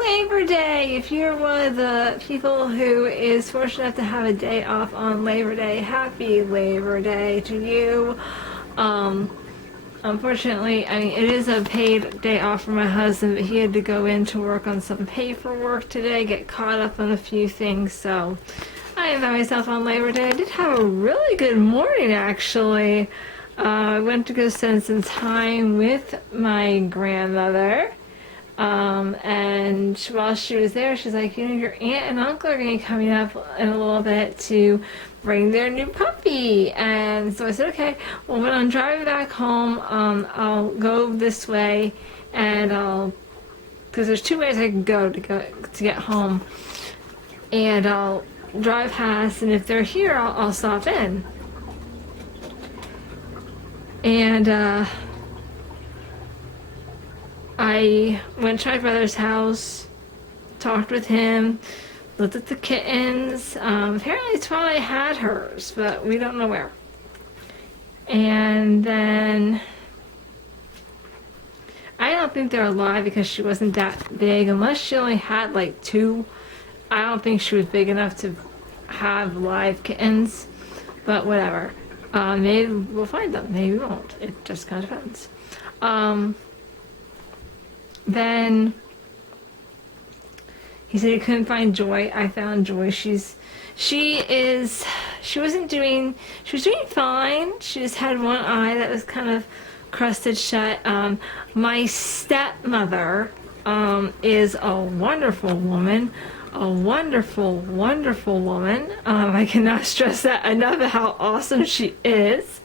Labor Day! If you're one of the people who is fortunate enough to have a day off on Labor Day, happy Labor Day to you. Unfortunately, I mean, it is a paid day off for my husband, but he had to go in to work on some paperwork today, get caught up on a few things, so I am by myself on Labor Day. I did have a really good morning, actually. I went to go spend some time with my grandmother. And while she was there, she's like, you know, your aunt and uncle are going to be coming up in a little bit to bring their new puppy. And so I said, okay, well, when I'm driving back home, I'll go this way, and because there's two ways I can go to get home, and I'll drive past, and if they're here, I'll stop in. And, I went to my brother's house, talked with him, looked at the kittens. Apparently Twilight had hers, but we don't know where. And then I don't think they're alive because she wasn't that big. Unless she only had like two, I don't think she was big enough to have live kittens. But whatever. Maybe we'll find them. Maybe we won't. It just kind of depends. Then he said he couldn't find Joy. I found Joy. She was doing fine. She just had one eye that was kind of crusted shut. My stepmother is a wonderful woman. A wonderful, wonderful woman. I cannot stress that enough how awesome she is.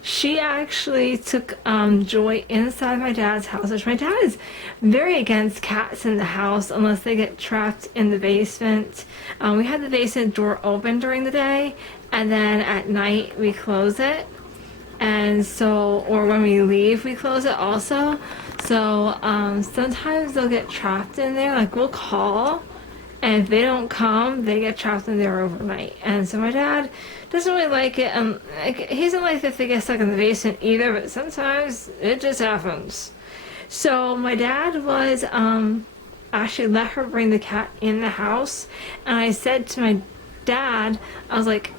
She actually took Joy inside my dad's house, which my dad is very against cats in the house unless they get trapped in the basement. We had the basement door open during the day, and then at night we close it. And so, or when we leave, we close it also. So sometimes they'll get trapped in there. Like, we'll call, and if they don't come, they get trapped in there overnight. And so my dad doesn't really like it. He doesn't like if they get stuck in the basement either, but sometimes it just happens. So my dad was actually let her bring the cat in the house, and I said to my dad, I was like,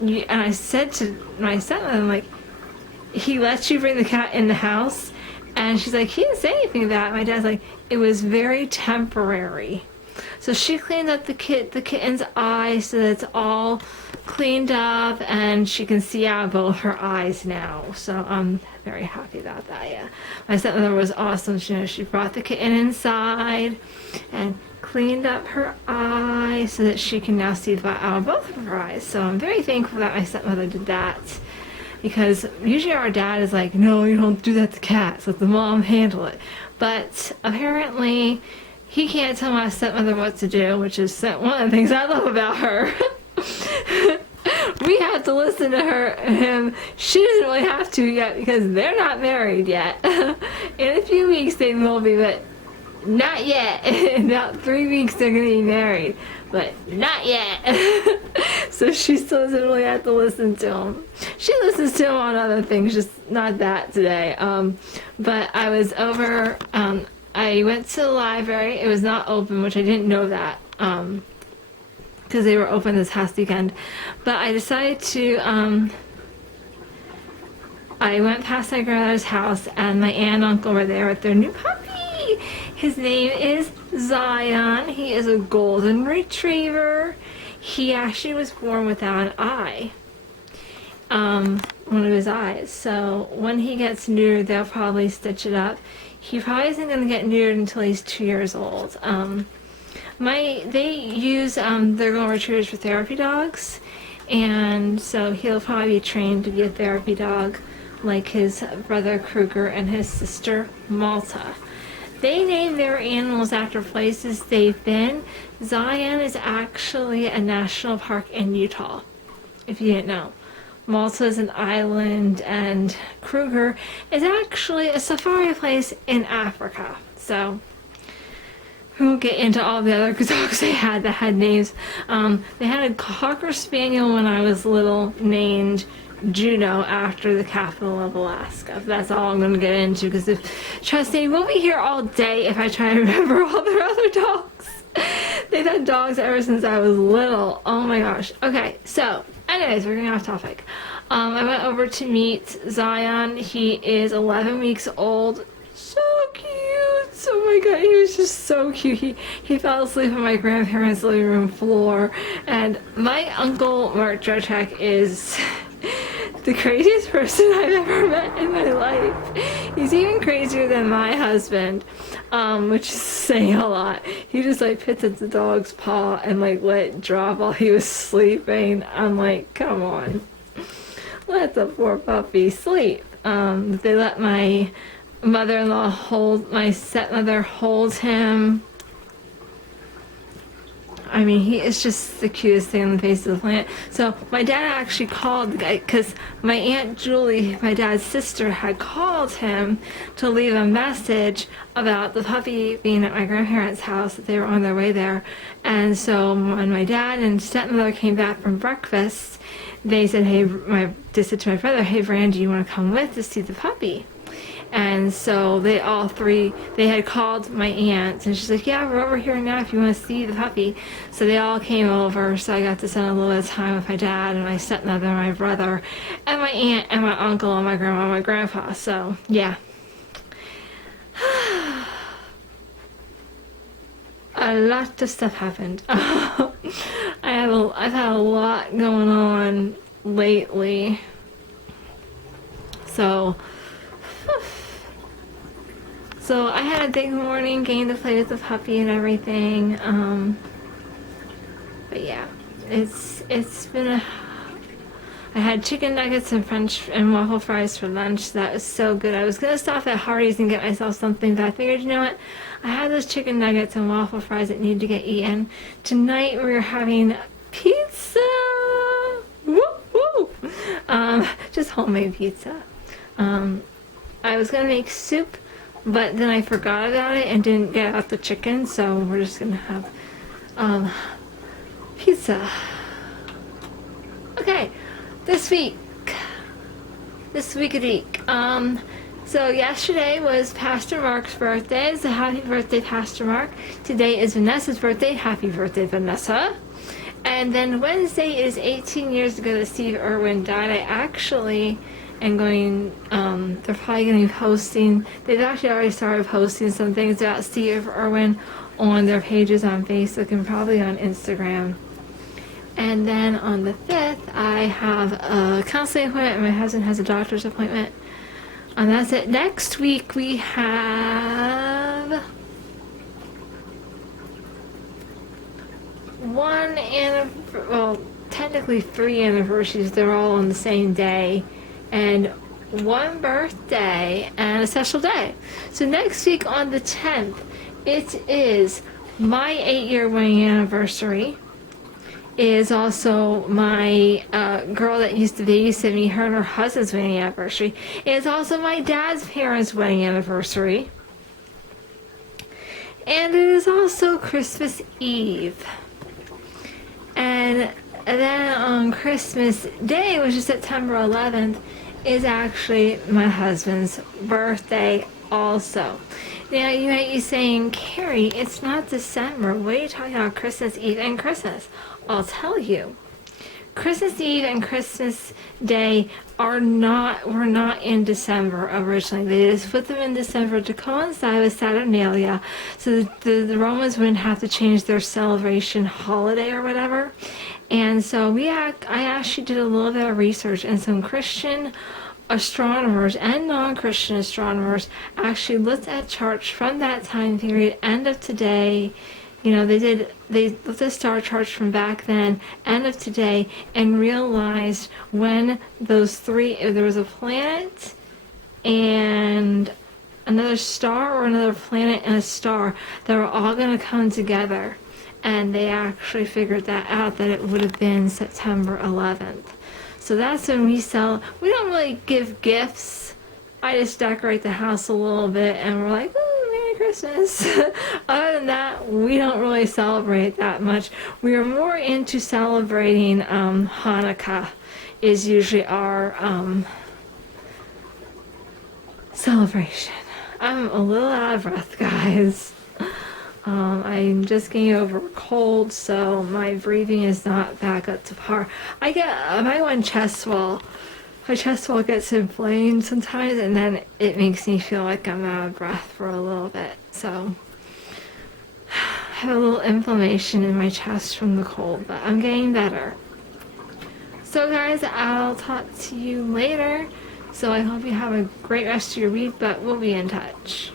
and I said to my stepmother, I'm like, he lets you bring the cat in the house? And she's like, he didn't say anything about it. My dad's like, it was very temporary. So she cleaned up the kitten's eye so that it's all cleaned up, and she can see out of both her eyes now. So I'm very happy about that. Yeah, my stepmother was awesome. She brought the kitten inside and cleaned up her eye so that she can now see out of both of her eyes. So I'm very thankful that my stepmother did that, because usually our dad is like, no, you don't do that to cats, let the mom handle it. But apparently he can't tell my stepmother what to do, which is one of the things I love about her. We have to listen to him. She doesn't really have to yet because they're not married yet. In a few weeks they will be, but not yet. In about 3 weeks they're going to be married, but not yet. So she still doesn't really have to listen to him. She listens to him on other things, just not that today. But I was over, I went to the library. It was not open, which I didn't know that, because they were open this past weekend. But I decided to, I went past my grandmother's house, and my aunt and uncle were there with their new puppy. His name is Zion. He is a golden retriever. He actually was born without an eye, one of his eyes. So when he gets neutered, they'll probably stitch it up. He probably isn't going to get neutered until he's 2 years old. They use their golden retrievers for therapy dogs, and so he'll probably be trained to be a therapy dog like his brother Kruger and his sister Malta. They name their animals after places they've been. Zion is actually a national park in Utah, if you didn't know. Malta is an island, and Kruger is actually a safari place in Africa. So we won't get into all the other dogs they had that had names. They had a Cocker Spaniel when I was little named Juneau after the capital of Alaska. That's all I'm going to get into, because trust me, we'll be here all day if I try to remember all their other dogs. They've had dogs ever since I was little. Oh my gosh. Okay, so anyways, we're getting off topic. I went over to meet Zion. He is 11 weeks old. So cute. Oh my god, he was just so cute. He fell asleep on my grandparents' living room floor. And my uncle, Mark Jurchak, is the craziest person I've ever met in my life. He's even crazier than my husband, which is saying a lot. He just like pits at the dog's paw and like let it drop while he was sleeping. I'm like, come on. Let the poor puppy sleep. They let my mother-in-law my stepmother hold him. I mean, he is just the cutest thing on the face of the planet. So my dad actually called the guy, because my Aunt Julie, my dad's sister, had called him to leave a message about the puppy being at my grandparents' house, that they were on their way there. And so when my dad and stepmother came back from breakfast, they said, hey, they said to my brother, hey, Fran, do you want to come with to see the puppy? And so they had called my aunt, and she's like, yeah, we're over here now if you want to see the puppy. So they all came over, so I got to spend a little bit of time with my dad and my stepmother and my brother and my aunt and my uncle and my grandma and my grandpa. So yeah. A lot of stuff happened. I've had a lot going on lately. So I had a big morning, getting to play with the puppy and everything. But yeah, it's been I had chicken nuggets and French and waffle fries for lunch. That was so good. I was gonna stop at Hardee's and get myself something, but I figured, you know what? I had those chicken nuggets and waffle fries that need to get eaten. Tonight we're having pizza. Woo woo! Just homemade pizza. I was gonna make soup, but then I forgot about it and didn't get out the chicken, so we're just gonna have pizza. Okay, this week of the week. So yesterday was Pastor Mark's birthday, so happy birthday, Pastor Mark. Today is Vanessa's birthday. Happy birthday, Vanessa. And then Wednesday is 18 years ago that Steve Irwin died. I actually am going, they're probably going to be posting, they've actually already started posting some things about Steve Irwin on their pages on Facebook and probably on Instagram. And then on the 5th, I have a counseling appointment, and my husband has a doctor's appointment. And that's it. Next week we have technically 3 anniversaries. They're all on the same day, and 1 birthday and a special day. So next week on the 10th, it is my 8-year wedding anniversary. Is also my girl that used to babysit me, her and her husband's wedding anniversary. It is also my dad's parents' wedding anniversary. And it is also Christmas Eve. And then on Christmas Day, which is September 11th, is actually my husband's birthday also. Now, you might be saying, Carrie, it's not December. What are you talking about, Christmas Eve and Christmas? I'll tell you. Christmas Eve and Christmas Day were not in December originally. They just put them in December to coincide with Saturnalia, so the Romans wouldn't have to change their celebration holiday or whatever. And so I actually did a little bit of research, and some Christian astronomers and non-Christian astronomers actually looked at charts from that time period, end of today. You know, they looked at star charts from back then, end of today, and realized when if there was a planet and another star, or another planet and a star, that were all going to come together. And they actually figured that out, that it would have been September 11th. So that's when we don't really give gifts. I just decorate the house a little bit, and we're like, oh, Merry Christmas. Other than that, we don't really celebrate that much. We are more into celebrating Hanukkah. is usually our celebration. I'm a little out of breath, guys. I'm just getting over a cold, so my breathing is not back up to par. I get my one chest wall. My chest wall gets inflamed sometimes, and then it makes me feel like I'm out of breath for a little bit. So I have a little inflammation in my chest from the cold, but I'm getting better. So guys, I'll talk to you later. So I hope you have a great rest of your week, but we'll be in touch.